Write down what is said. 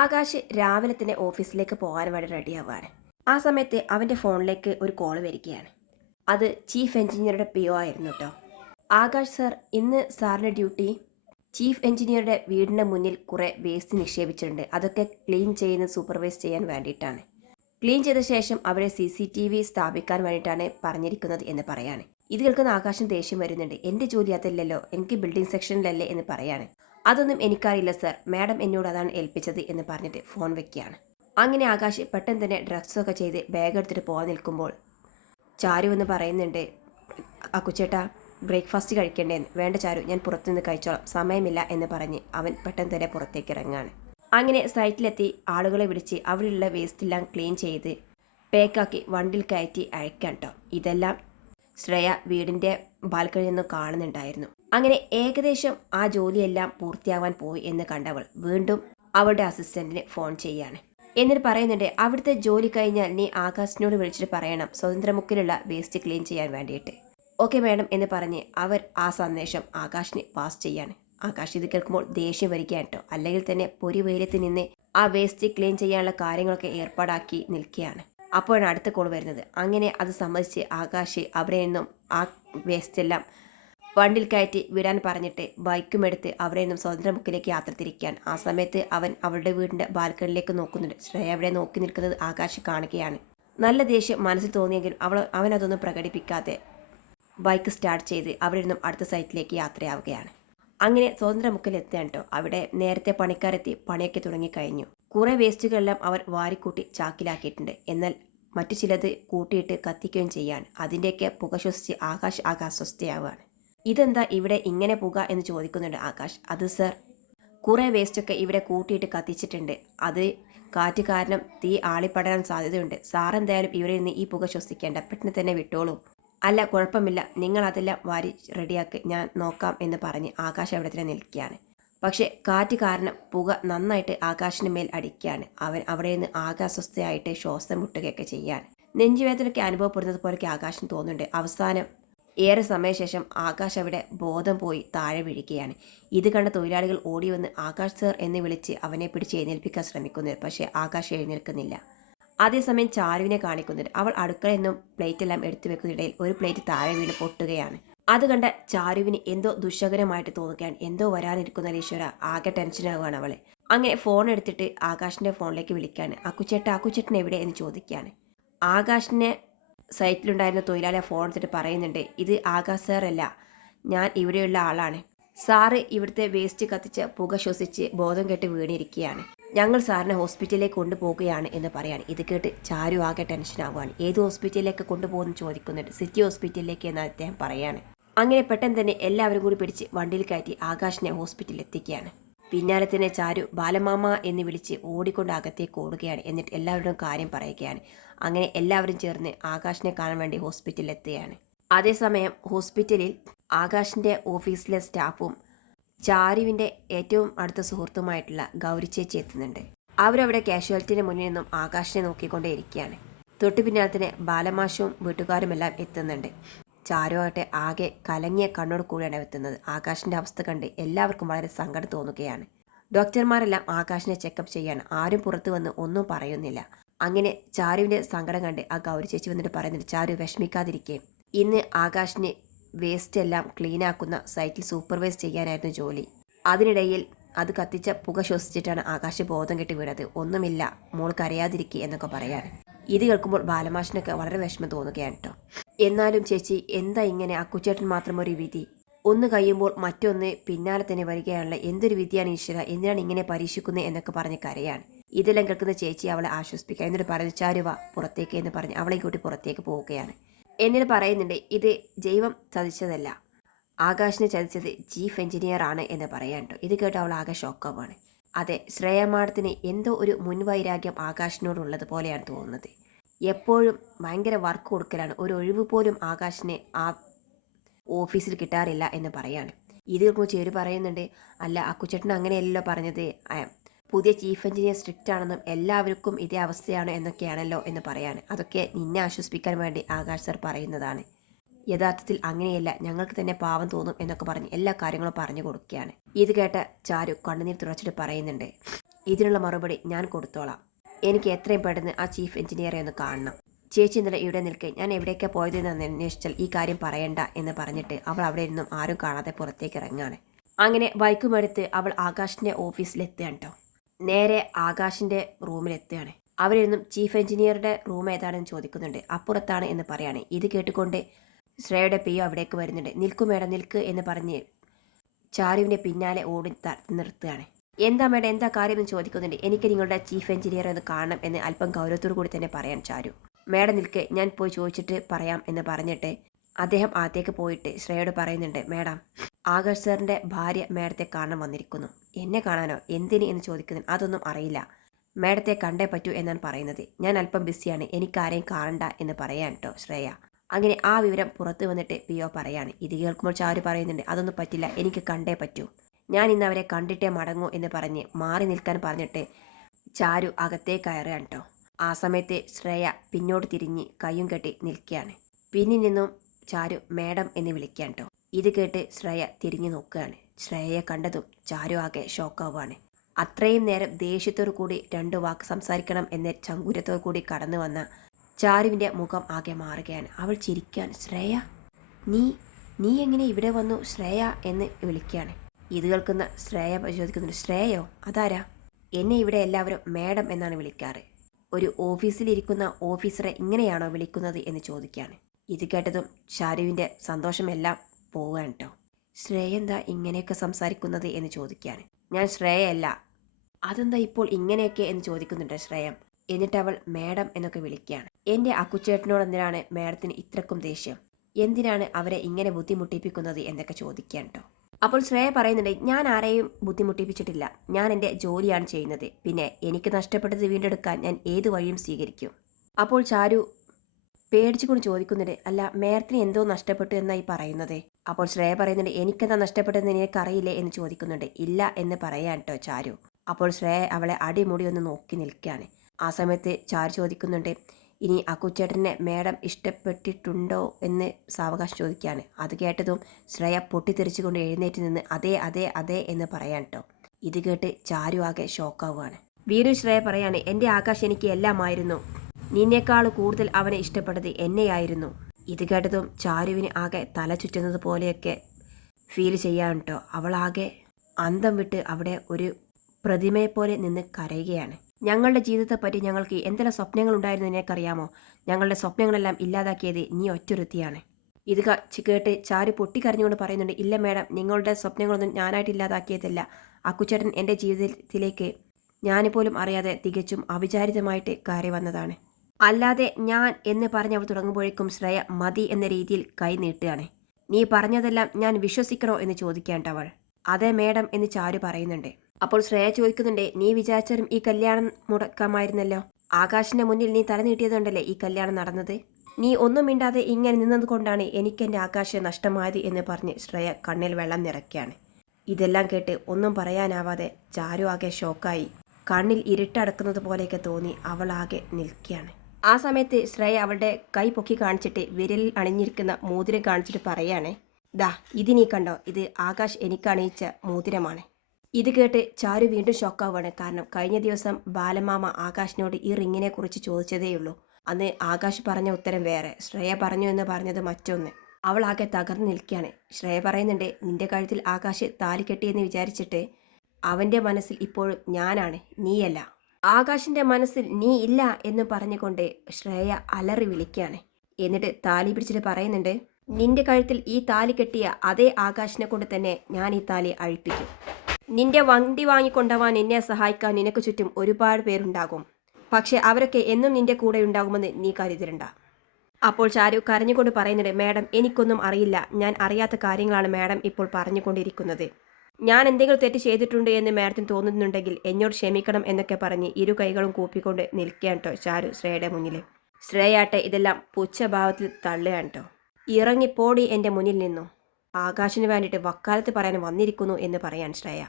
ആകാശ് രാവിലെ തന്നെ ഓഫീസിലേക്ക് പോകാൻ വേണ്ടി റെഡിയാവുകയാണ് ആ സമയത്ത് അവന്റെ ഫോണിലേക്ക് ഒരു കോൾ വരികയാണ്. അത് ചീഫ് എഞ്ചിനീയറുടെ പി ഒ ആയിരുന്നു കേട്ടോ ആകാശ് സാർ ഇന്ന് സാറിന്റെ ഡ്യൂട്ടി ചീഫ് എഞ്ചിനീയറുടെ വീടിന്റെ മുന്നിൽ കുറേ വേസ്റ്റ് നിക്ഷേപിച്ചിട്ടുണ്ട്. അതൊക്കെ ക്ലീൻ ചെയ്യുന്ന സൂപ്പർവൈസ് ചെയ്യാൻ വേണ്ടിയിട്ടാണ്. ക്ലീൻ ചെയ്ത ശേഷം അവിടെ സി സി ടി വി സ്ഥാപിക്കാൻ വേണ്ടിയിട്ടാണ് പറഞ്ഞിരിക്കുന്നത് എന്ന് പറയാണ്. ഇത് കേൾക്കുന്ന ആകാശം ദേഷ്യം വരുന്നുണ്ട്. എന്റെ ജോലി അതല്ലല്ലോ. എനിക്ക് ബിൽഡിംഗ് സെക്ഷനിലല്ലേ എന്ന് പറയാണ്. അതൊന്നും എനിക്കറിയില്ല സർ. മാഡം എന്നോട് അതാണ് ഏൽപ്പിച്ചത് എന്ന് പറഞ്ഞിട്ട് ഫോൺ വെക്കുകയാണ്. അങ്ങനെ ആകാശ് പെട്ടെന്ന് തന്നെ ഡ്രസ്സൊക്കെ ചെയ്ത് ബാഗ് എടുത്തിട്ട് പോകാൻ നിൽക്കുമ്പോൾ ചാരു എന്ന് പറയുന്നുണ്ട് ആ കുച്ചേട്ടാ ബ്രേക്ക്ഫാസ്റ്റ് കഴിക്കേണ്ടേന്ന് വേണ്ട ചാരു ഞാൻ പുറത്തുനിന്ന് കഴിച്ചോളാം. സമയമില്ല എന്ന് പറഞ്ഞ് അവൻ പെട്ടെന്ന് തന്നെ പുറത്തേക്ക് ഇറങ്ങുകയാണ്. അങ്ങനെ സൈറ്റിലെത്തി ആളുകളെ വിളിച്ച് അവിടെയുള്ള വേസ്റ്റെല്ലാം ക്ലീൻ ചെയ്ത് പേക്കാക്കി വണ്ടിൽ കയറ്റി അയക്കാം കേട്ടോ ഇതെല്ലാം ശ്രേയ വീടിന്റെ ബാൽക്കണിയിൽ നിന്ന് കാണുന്നുണ്ടായിരുന്നു. അങ്ങനെ ഏകദേശം ആ ജോലിയെല്ലാം പൂർത്തിയാവാൻ പോയി എന്ന് കണ്ടവൾ വീണ്ടും അവളുടെ അസിസ്റ്റന്റിന് ഫോൺ ചെയ്യാണ്. എന്നിട്ട് പറയുന്നുണ്ട് അവിടുത്തെ ജോലി കഴിഞ്ഞാൽ നീ ആകാശിനോട് വിളിച്ചിട്ട് പറയണം സ്വതന്ത്രമുക്കിലുള്ള വേസ്റ്റ് ക്ലീൻ ചെയ്യാൻ വേണ്ടിയിട്ട്. ഓക്കെ മാഡം എന്ന് പറഞ്ഞ് അവർ ആ സന്ദേശം ആകാശിന് പാസ് ചെയ്യാണ്. ആകാശ് ഇത് കേൾക്കുമ്പോൾ ദേഷ്യം വരികയാണ് കേട്ടോ അല്ലെങ്കിൽ തന്നെ പൊരി വെയിലത്ത് നിന്ന് ആ വേസ്റ്റ് ക്ലീൻ ചെയ്യാനുള്ള കാര്യങ്ങളൊക്കെ ഏർപ്പാടാക്കി നിൽക്കുകയാണ്. അപ്പോഴാണ് അടുത്ത കോൾ വരുന്നത്. അങ്ങനെ അത് സമ്മതിച്ച് ആകാശ് അവിടെ നിന്നും ആ വേസ്റ്റ് എല്ലാം വണ്ടിയിൽ കയറ്റി വിടാൻ പറഞ്ഞിട്ട് ബൈക്കും എടുത്ത് അവിടെ നിന്നും സ്വതന്ത്രമുക്കിലേക്ക് യാത്ര തിരിക്കാൻ. ആ സമയത്ത് അവൻ അവളുടെ വീടിന്റെ ബാൽക്കണിയിലേക്ക് നോക്കുന്നുണ്ട്. ശ്രേയ അവിടെ നോക്കി നിൽക്കുന്നത് ആകാശ് കാണുകയാണ്. നല്ല ദേഷ്യം മനസ്സിൽ തോന്നിയെങ്കിലും അവൾ അവനതൊന്നും പ്രകടിപ്പിക്കാതെ ബൈക്ക് സ്റ്റാർട്ട് ചെയ്ത് അവിടെ നിന്നും അടുത്ത സൈറ്റിലേക്ക് യാത്രയാവുകയാണ്. അങ്ങനെ സ്വതന്ത്രമുക്കിൽ എത്തിയാണ് കേട്ടോ അവിടെ നേരത്തെ പണിക്കാരെത്തി പണിയൊക്കെ തുടങ്ങിക്കഴിഞ്ഞു കുറേ വേസ്റ്റുകളെല്ലാം അവർ വാരിക്കൂട്ടി ചാക്കിലാക്കിയിട്ടുണ്ട്. എന്നാൽ മറ്റു ചിലത് കൂട്ടിയിട്ട് കത്തിക്കുകയും ചെയ്യാണ്. അതിന്റെയൊക്കെ പുക ശ്വസിച്ച് ആകാശ് ആകെ അസ്വസ്ഥയാവുകയാണ് ഇതെന്താ ഇവിടെ ഇങ്ങനെ പുക എന്ന് ചോദിക്കുന്നുണ്ട് ആകാശ്. അത് സർ കുറേ വേസ്റ്റൊക്കെ ഇവിടെ കൂട്ടിയിട്ട് കത്തിച്ചിട്ടുണ്ട്. അത് കാറ്റ് കാരണം തീ ആളിപ്പടരാൻ സാധ്യതയുണ്ട്. സാർ എന്തായാലും ഇവിടെ നിന്ന് ഈ പുക ശ്വസിക്കേണ്ട. പെട്ടെന്ന് തന്നെ വിട്ടോളൂ. അല്ല കുഴപ്പമില്ല. നിങ്ങൾ അതെല്ലാം വാരി റെഡിയാക്കി. ഞാൻ നോക്കാം എന്ന് പറഞ്ഞ് ആകാശ് അവിടെ തന്നെ നിൽക്കുകയാണ്. പക്ഷേ കാറ്റ് കാരണം പുക നന്നായിട്ട് ആകാശിന് മേൽ അടിക്കുകയാണ്. അവൻ അവിടെ നിന്ന് ആകെ അസ്വസ്ഥയായിട്ട് ശ്വാസം മുട്ടുകയൊക്കെ ചെയ്യാണ് നെഞ്ചുവേദനയ്ക്ക് അനുഭവപ്പെടുന്നത് പോലെയൊക്കെ ആകാശം തോന്നുന്നുണ്ട്. അവസാനം ഏറെ സമയശേഷം ആകാശ് അവിടെ ബോധം പോയി താഴെ വീഴുകയാണ്. ഇത് കണ്ട തൊഴിലാളികൾ ഓടി വന്ന് ആകാശ് സർ എന്ന് വിളിച്ച് അവനെ പിടിച്ച് എഴുന്നേൽപ്പിക്കാൻ ശ്രമിക്കുന്നു പക്ഷേ ആകാശ് എഴുന്നേൽക്കുന്നില്ല. അതേസമയം ചാരുവിനെ കാണിക്കുന്നുണ്ട്. അവൾ അടുക്കളയിൽ നിന്നും പ്ലേറ്റ് എല്ലാം എടുത്തു വെക്കുന്നതിനിടയിൽ ഒരു പ്ലേറ്റ് താഴെ വീണ് പൊട്ടുകയാണ്. അത് കണ്ട ചാരുവിന് എന്തോ ദുഷകരമായിട്ട് തോന്നുകയാണ്. എന്തോ വരാനിരിക്കുന്ന ഈശ്വര ആകെ ടെൻഷനാവുകയാണ് അവളെ. അങ്ങനെ ഫോൺ എടുത്തിട്ട് ആകാശിന്റെ ഫോണിലേക്ക് വിളിക്കുകയാണ്. അക്കുച്ചേട്ട അക്കുച്ചേട്ടൻ എവിടെ? എന്ന് ചോദിക്കുകയാണ്. ആകാശിനെ സൈറ്റിലുണ്ടായിരുന്ന തൊഴിലാളി ഫോൺ എടുത്തിട്ട് പറയുന്നുണ്ട് ഇത് ആകാശ് സാറല്ല ഞാൻ ഇവിടെയുള്ള ആളാണ്. സാറ് ഇവിടുത്തെ വേസ്റ്റ് കത്തിച്ച് പുക ശ്വസിച്ച് ബോധം കെട്ട് വീണിരിക്കുകയാണ്. ഞങ്ങൾ സാറിനെ ഹോസ്പിറ്റലിലേക്ക് കൊണ്ടുപോകുകയാണ് എന്ന് പറയാണ്. ഇത് കേട്ട് ചാരു ആകെ ടെൻഷൻ ആവുകയാണ്. ഏത് ഹോസ്പിറ്റലിലേക്ക് കൊണ്ടുപോകുമെന്ന് ചോദിക്കുന്നുണ്ട് സിറ്റി ഹോസ്പിറ്റലിലേക്ക് എന്ന് അദ്ദേഹം പറയാണ്. അങ്ങനെ പെട്ടെന്ന് തന്നെ എല്ലാവരും കൂടി പിടിച്ച് വണ്ടിയിൽ കയറ്റി ആകാശിനെ ഹോസ്പിറ്റലിൽ എത്തിക്കുകയാണ്. പിന്നാലെ തന്നെ ചാരു ബാലമാമ എന്ന് വിളിച്ച് ഓടിക്കൊണ്ട് അകത്തേക്ക് ഓടുകയാണ്. എന്നിട്ട് എല്ലാവരുടെയും കാര്യം പറയുകയാണ്. അങ്ങനെ എല്ലാവരും ചേർന്ന് ആകാശിനെ കാണാൻ വേണ്ടി ഹോസ്പിറ്റലിൽ എത്തുകയാണ്. അതേസമയം ഹോസ്പിറ്റലിൽ ആകാശിന്റെ ഓഫീസിലെ സ്റ്റാഫും ചാരുവിന്റെ ഏറ്റവും അടുത്ത സുഹൃത്തുമായിട്ടുള്ള ഗൗരി ചേച്ചി എത്തുന്നുണ്ട്. അവരവിടെ കാഷ്വാലിറ്റിന്റെ മുന്നിൽ നിന്നും ആകാശിനെ നോക്കിക്കൊണ്ടേ ഇരിക്കുകയാണ്. തൊട്ടു പിന്നാലത്തിന് ബാലമാഷവും വീട്ടുകാരുമെല്ലാം എത്തുന്നുണ്ട്. ചാരു ആകട്ടെ ആകെ കലങ്ങിയ കണ്ണോട് കൂടിയാണ് എത്തുന്നത്. ആകാശിന്റെ അവസ്ഥ കണ്ട് എല്ലാവർക്കും വളരെ സങ്കടം തോന്നുകയാണ്. ഡോക്ടർമാരെല്ലാം ആകാശിനെ ചെക്കപ്പ് ചെയ്യാണ് ആരും പുറത്തു വന്ന് ഒന്നും പറയുന്നില്ല. അങ്ങനെ ചാരുവിന്റെ സങ്കടം കണ്ട് ആ ഗൗരി ചേച്ചി വന്നിട്ട് പറയുന്നുണ്ട് ചാരു വിഷമിക്കാതിരിക്കുകയും ഇന്ന് ആകാശിന് വേസ്റ്റ് എല്ലാം ക്ലീൻ ആക്കുന്ന സൈറ്റിൽ സൂപ്പർവൈസ് ചെയ്യാനായിരുന്നു ജോലി. അതിനിടയിൽ അത് കത്തിച്ച പുക ശ്വസിച്ചിട്ടാണ് ആകാശ് ബോധം കെട്ടി വീണത്. ഒന്നുമില്ല മോൾക്ക് അറിയാതിരിക്കുക എന്നൊക്കെ പറയാൻ. ഇത് കേൾക്കുമ്പോൾ ബാലമാഷിനൊക്കെ വളരെ വിഷമം തോന്നുകയാണ് കേട്ടോ. എന്നാലും ചേച്ചി എന്താ ഇങ്ങനെ? അക്കുച്ചേട്ടൻ മാത്രം ഒരു വിധി. ഒന്ന് കഴിയുമ്പോൾ മറ്റൊന്ന് പിന്നാലെ തന്നെ വരികയാണല്ലോ? എന്തൊരു വിധിയാണ് ഈശ്വര? എന്തിനാണ് ഇങ്ങനെ പരീക്ഷിക്കുന്നത് എന്നൊക്കെ പറഞ്ഞ് കരയാണ് ഇതെല്ലാം കേൾക്കുന്ന ചേച്ചി അവളെ ആശ്വസിപ്പിക്കുക എന്നിട്ട് പറഞ്ഞു ചാരുവ പുറത്തേക്ക് എന്ന് പറഞ്ഞ് അവളെ കൂട്ടി പുറത്തേക്ക് പോവുകയാണ്. എന്നിട്ട് പറയുന്നുണ്ട് ഇത് ജൈവം ചതിച്ചതല്ല. ആകാശിനെ ചതിച്ചത് ചീഫ് എഞ്ചിനീയർ ആണ് എന്ന് പറയാൻ കേട്ടോ ഇത് കേട്ട് അവൾ ആകെ ഷോക്കമാണ് അതെ ശ്രേയമാണത്തിന് എന്തോ ഒരു മുൻവൈരാഗ്യം ആകാശിനോടുള്ളത് പോലെയാണ് തോന്നുന്നത്. എപ്പോഴും ഭയങ്കര വർക്ക് കൊടുക്കലാണ്. ഒരു ഒഴിവ് പോലും ആകാശിനെ ആ ഓഫീസിൽ കിട്ടാറില്ല എന്ന് പറയാണ്. ഇത് കുറിച്ച് ചേര് പറയുന്നുണ്ട് അല്ല അക്കുച്ചേട്ടൻ അങ്ങനെയല്ലല്ലോ പറഞ്ഞത്. ആ, പുതിയ ചീഫ് എഞ്ചിനീയർ സ്ട്രിക്റ്റ് ആണെന്നും എല്ലാവർക്കും ഇതേ അവസ്ഥയാണ് എന്നൊക്കെയാണല്ലോ എന്ന് പറയാണ് അതൊക്കെ നിന്നെ ആശ്വസിപ്പിക്കാൻ വേണ്ടി ആകാശ് സർ പറയുന്നതാണ്. യഥാർത്ഥത്തിൽ അങ്ങനെയല്ല ഞങ്ങൾക്ക് തന്നെ പാവം തോന്നും എന്നൊക്കെ പറഞ്ഞ് എല്ലാ കാര്യങ്ങളും പറഞ്ഞു കൊടുക്കുകയാണ്. ഇത് കേട്ട ചാരു കണ്ണുനീർ തുടച്ചിട്ട് പറയുന്നുണ്ട് ഇതിനുള്ള മറുപടി ഞാൻ കൊടുത്തോളാം. എനിക്ക് എത്രയും പെട്ടെന്ന് ആ ചീഫ് എഞ്ചിനീയറെ ഒന്ന് കാണണം. ചേച്ചി ഇന്നലെ ഇവിടെ നിൽക്കെ ഞാൻ എവിടേക്കാ പോയതെന്ന് അന്വേഷിച്ചാൽ ഈ കാര്യം പറയണ്ട എന്ന് പറഞ്ഞിട്ട് അവൾ അവിടെ നിന്നും ആരും കാണാതെ പുറത്തേക്ക് ഇറങ്ങാണ് അങ്ങനെ ബൈക്കുമെടുത്ത് അവൾ ആകാശിന്റെ ഓഫീസിലെത്തുകയാണ് കേട്ടോ. നേരെ ആകാശിന്റെ റൂമിലെത്തുകയാണ്. അവരിൽ നിന്നും ചീഫ് എഞ്ചിനീയറുടെ റൂം ഏതാണെന്ന് ചോദിക്കുന്നുണ്ട്. അപ്പുറത്താണ് എന്ന് പറയാണ്. ഇത് കേട്ടുകൊണ്ട് ശ്രേയയുടെ പെയ്യോ അവിടേക്ക് വരുന്നുണ്ട്. നിൽക്കു മേഡം നിൽക്ക് എന്ന് പറഞ്ഞ് ചാരുവിന്റെ പിന്നാലെ ഓടി നിർത്തുകയാണ്. എന്താ മേഡം എന്താ കാര്യം എന്ന് ചോദിക്കുന്നുണ്ട്. എനിക്ക് നിങ്ങളുടെ ചീഫ് എഞ്ചിനീയർ ഒന്ന് കാണണം എന്ന് അല്പം ഗൗരവത്തോടു കൂടി തന്നെ പറയാൻ ചാരു. മേഡം നിൽക്ക്. ഞാൻ പോയി ചോദിച്ചിട്ട് പറയാം എന്ന് പറഞ്ഞിട്ട് അദ്ദേഹം ആദ്യത്തേക്ക് പോയിട്ട് ശ്രേയോട് പറയുന്നുണ്ട്. മേഡം ആകാശ് സാറിന്റെ ഭാര്യ മേഡത്തെ കാണാൻ വന്നിരിക്കുന്നു. എന്നെ കാണാനോ? എന്തിന് എന്ന് ചോദിക്കുന്നു അതൊന്നും അറിയില്ല. മേഡത്തെ കണ്ടേ പറ്റൂ എന്നാണ് പറയുന്നത്. ഞാൻ അല്പം ബിസിയാണ്. എനിക്കാരെയും കാണണ്ട എന്ന് പറയാൻ കേട്ടോ ശ്രേയ. അങ്ങനെ ആ വിവരം പുറത്തു വന്നിട്ട് പിയോ പറയാണ്. ഇത് കേൾക്കുമ്പോൾ ചാരു പറയുന്നുണ്ട്. അതൊന്നും പറ്റില്ല. എനിക്ക് കണ്ടേ പറ്റൂ. ഞാൻ ഇന്ന് അവരെ കണ്ടിട്ടേ മടങ്ങൂ എന്ന് പറഞ്ഞ് മാറി നിൽക്കാൻ പറഞ്ഞിട്ട് ചാരു അകത്തേ കയറുകയാണ് കേട്ടോ ആ സമയത്ത് ശ്രേയ പിന്നോട്ട് തിരിഞ്ഞ് കയ്യും കെട്ടി നിൽക്കുകയാണ്. പിന്നിൽ നിന്നും ചാരു മേഡം എന്ന് വിളിക്കാൻ കേട്ടോ ഇത് കേട്ട് ശ്രേയ തിരിഞ്ഞു നോക്കുകയാണ്. ശ്രേയയെ കണ്ടതും ചാരു ആകെ ഷോക്കാവുകയാണ്. അത്രയും നേരം ദേഷ്യത്തോടു കൂടി രണ്ടു വാക്ക് സംസാരിക്കണം എന്ന ചങ്കുരത്തോടു കൂടി കടന്നു വന്ന ചാരുവിന്റെ മുഖം ആകെ മാറുകയാണ്. അവൾ ചിരിക്കാൻ ശ്രേയ നീ നീ എങ്ങനെ ഇവിടെ വന്നു ശ്രേയ എന്ന് വിളിക്കുകയാണ്. ഇത് കേൾക്കുന്ന ശ്രേയ പരിശോധിക്കുന്നുണ്ട്. ശ്രേയോ അതാരാ? എന്നെ ഇവിടെ എല്ലാവരും മേഡം എന്നാണ് വിളിക്കാറ്. ഒരു ഓഫീസിലിരിക്കുന്ന ഓഫീസറെ ഇങ്ങനെയാണോ വിളിക്കുന്നത്? എന്ന് ചോദിക്കുകയാണ്. ഇത് കേട്ടതും ഷാരുവിന്റെ സന്തോഷമെല്ലാം പോവുകയാണ് കേട്ടോ ശ്രേയ എന്താ ഇങ്ങനെയൊക്കെ സംസാരിക്കുന്നത് എന്ന് ചോദിക്കുകയാണ് ഞാൻ ശ്രേയല്ല അതെന്താ ഇപ്പോൾ ഇങ്ങനെയൊക്കെ എന്ന് ചോദിക്കുന്നുണ്ട് ശ്രേയ. എന്നിട്ട് അവൾ മേഡം എന്നൊക്കെ വിളിക്കുകയാണ് എന്റെ അക്കുച്ചേട്ടനോട് എന്തിനാണ് മേഡത്തിന് ഇത്രക്കും ദേഷ്യം? എന്തിനാണ് അവരെ ഇങ്ങനെ ബുദ്ധിമുട്ടിപ്പിക്കുന്നത് എന്നൊക്കെ ചോദിക്കാൻ കേട്ടോ അപ്പോൾ ശ്രേയ പറയുന്നുണ്ട് ഞാൻ ആരെയും ബുദ്ധിമുട്ടിപ്പിച്ചിട്ടില്ല. ഞാൻ എന്റെ ജോലിയാണ് ചെയ്യുന്നത്. പിന്നെ എനിക്ക് നഷ്ടപ്പെട്ടത് വീണ്ടെടുക്കാൻ ഞാൻ ഏത് വഴിയും സ്വീകരിക്കും. അപ്പോൾ ചാരു പേടിച്ചുകൊണ്ട് ചോദിക്കുന്നുണ്ട് അല്ല മേഡത്തിന് എന്തോ നഷ്ടപ്പെട്ടു എന്നായി പറയുന്നത്? അപ്പോൾ ശ്രേയ പറയുന്നുണ്ട് എനിക്കെന്താ നഷ്ടപ്പെട്ടത് നിനക്കറിയില്ലേ എന്ന് ചോദിക്കുന്നുണ്ട്. ഇല്ല എന്ന് പറയാൻ കേട്ടോ ചാരു. അപ്പോൾ ശ്രേയ അവളെ അടിമുടി ഒന്ന് നോക്കി നിൽക്കുകയാണ് ആ സമയത്ത് ചാരു ചോദിക്കുന്നുണ്ട് ഇനി ആ അക്കുച്ചേട്ടനെ മേഡം ഇഷ്ടപ്പെട്ടിട്ടുണ്ടോ? എന്ന് സാവകാശം ചോദിക്കുകയാണ് അത് കേട്ടതും ശ്രേയ പൊട്ടിത്തെറിച്ചുകൊണ്ട് എഴുന്നേറ്റ് നിന്ന് അതെ അതെ അതെ എന്ന് പറയാൻ കേട്ടോ ഇത് കേട്ട് ചാരു ആകെ ഷോക്കാവുകയാണ്. വീരു ശ്രേയ പറയാണ് എന്റെ ആകാശ് എനിക്ക് എല്ലാമായിരുന്നു. നിന്നേക്കാൾ കൂടുതൽ അവനെ ഇഷ്ടപ്പെട്ടത് എന്നെയായിരുന്നു. ഇത് കേട്ടതും ചാരുവിന് ആകെ തല ചുറ്റുന്നത് പോലെയൊക്കെ ഫീൽ ചെയ്യാൻ കേട്ടോ അവളാകെ അന്തം വിട്ട് അവിടെ ഒരു പ്രതിമയെപ്പോലെ നിന്ന് കരയുകയാണ്. ഞങ്ങളുടെ ജീവിതത്തെപ്പറ്റി ഞങ്ങൾക്ക് എന്തെല്ലാം സ്വപ്നങ്ങൾ ഉണ്ടായിരുന്നു നിനക്കറിയാമോ? ഞങ്ങളുടെ സ്വപ്നങ്ങളെല്ലാം ഇല്ലാതാക്കിയത് നീ ഒറ്റൊരുത്തിയാണ്. ഇത് കേട്ട് ചാരു പൊട്ടിക്കരഞ്ഞുകൊണ്ട് പറയുന്നുണ്ട് ഇല്ല മേഡം നിങ്ങളുടെ സ്വപ്നങ്ങളൊന്നും ഞാനായിട്ട് ഇല്ലാതാക്കിയതല്ല. അക്കുച്ചേട്ടൻ എന്റെ ജീവിതത്തിലേക്ക് ഞാനിപ്പോലും അറിയാതെ തികച്ചും അവിചാരിതമായിട്ട് കയറി വന്നതാണ്. അല്ലാതെ ഞാൻ എന്ന് പറഞ്ഞ് അവൾ തുടങ്ങുമ്പോഴേക്കും ശ്രേയ മതി എന്ന രീതിയിൽ കൈ നീട്ടുകയാണ്. നീ പറഞ്ഞതെല്ലാം ഞാൻ വിശ്വസിക്കണോ? എന്ന് ചോദിക്കാണ്ട് അവൾ. അതെ മേഡം എന്ന് ചാരു പറയുന്നുണ്ട്. അപ്പോൾ ശ്രേയ ചോദിക്കുന്നുണ്ട് നീ വിചാരിച്ചാലും ഈ കല്യാണം മുടക്കാമായിരുന്നല്ലോ? ആകാശിന്റെ മുന്നിൽ നീ തല നീട്ടിയതുകൊണ്ടല്ലേ ഈ കല്യാണം നടന്നത്? നീ ഒന്നും മിണ്ടാതെ ഇങ്ങനെ നിന്നത് കൊണ്ടാണ് എനിക്കെന്റെ ആകാശം നഷ്ടമായത് എന്ന് പറഞ്ഞ് ശ്രേയ കണ്ണിൽ വെള്ളം നിറയ്ക്കുകയാണ്. ഇതെല്ലാം കേട്ട് ഒന്നും പറയാനാവാതെ ചാരു ആകെ ഷോക്കായി. കണ്ണിൽ ഇരുട്ടടക്കുന്നത് പോലെയൊക്കെ തോന്നി അവളാകെ നിൽക്കുകയാണ്. ആ സമയത്ത് ശ്രേയ അവളുടെ കൈ പൊക്കി കാണിച്ചിട്ട് വിരലിൽ അണിഞ്ഞിരിക്കുന്ന മോതിരം കാണിച്ചിട്ട് പറയാണ് ദാ ഇത് നീ കണ്ടോ? ഇത് ആകാശ് എനിക്ക് അണിയിച്ച മോതിരമാണ്. ഇത് കേട്ട് ചാരു വീണ്ടും ഷോക്കാവുകയാണ്. കാരണം കഴിഞ്ഞ ദിവസം ബാലമാമ ആകാശിനോട് ഈ റിങ്ങിനെ കുറിച്ച് ചോദിച്ചതേയുള്ളൂ. അന്ന് ആകാശ് പറഞ്ഞ ഉത്തരം വേറെ ശ്രേയ പറഞ്ഞു എന്ന് പറഞ്ഞത് മറ്റൊന്ന്. അവൾ ആകെ തകർന്നു നിൽക്കുകയാണ്. ശ്രേയ പറയുന്നുണ്ട് നിന്റെ കഴുത്തിൽ ആകാശ് താലി കെട്ടിയെന്ന് വിചാരിച്ചിട്ട് അവന്റെ മനസ്സിൽ ഇപ്പോഴും ഞാനാണ് നീയല്ല. ആകാശിന്റെ മനസ്സിൽ നീ ഇല്ല എന്ന് പറഞ്ഞുകൊണ്ട് ശ്രേയ അലറി വിളിക്കുകയാണ്. എന്നിട്ട് താലി പിടിച്ചിട്ട് പറയുന്നുണ്ട് നിന്റെ കഴുത്തിൽ ഈ താലി കെട്ടിയ അതേ ആകാശിനെ കൊണ്ട് തന്നെ ഞാൻ ഈ താലി അഴിപ്പിക്കും. നിന്റെ വണ്ടി വാങ്ങിക്കൊണ്ടുപോവാൻ എന്നെ സഹായിക്കാൻ നിനക്ക് ചുറ്റും ഒരുപാട് പേരുണ്ടാകും. പക്ഷെ അവരൊക്കെ എന്നും നിന്റെ കൂടെ ഉണ്ടാകുമെന്ന് നീ കരുതിരണ്ട അപ്പോൾ ചാരു കരഞ്ഞുകൊണ്ട് പറയുന്നുണ്ട് മാഡം എനിക്കൊന്നും അറിയില്ല. ഞാൻ അറിയാത്ത കാര്യങ്ങളാണ് മാഡം ഇപ്പോൾ പറഞ്ഞുകൊണ്ടിരിക്കുന്നത്. ഞാൻ എന്തെങ്കിലും തെറ്റ് ചെയ്തിട്ടുണ്ട് എന്ന് മാഡത്തിന് തോന്നുന്നുണ്ടെങ്കിൽ എന്നോട് ക്ഷമിക്കണം എന്നൊക്കെ പറഞ്ഞ് ഇരു കൈകളും കൂപ്പിക്കൊണ്ട് നിൽക്കുകയാണ് കേട്ടോ ചാരു ശ്രേയയുടെ മുന്നിൽ ശ്രേയാട്ടെ ഇതെല്ലാം പുച്ഛഭാവത്തിൽ തള്ളുകയാണ് കേട്ടോ ഇറങ്ങിപ്പോടി എന്റെ മുന്നിൽ നിന്നു. ആകാശിന് വേണ്ടിയിട്ട് വക്കാലത്ത് പറയാൻ വന്നിരിക്കുന്നു എന്ന് പറയാൻ ശ്രേയ.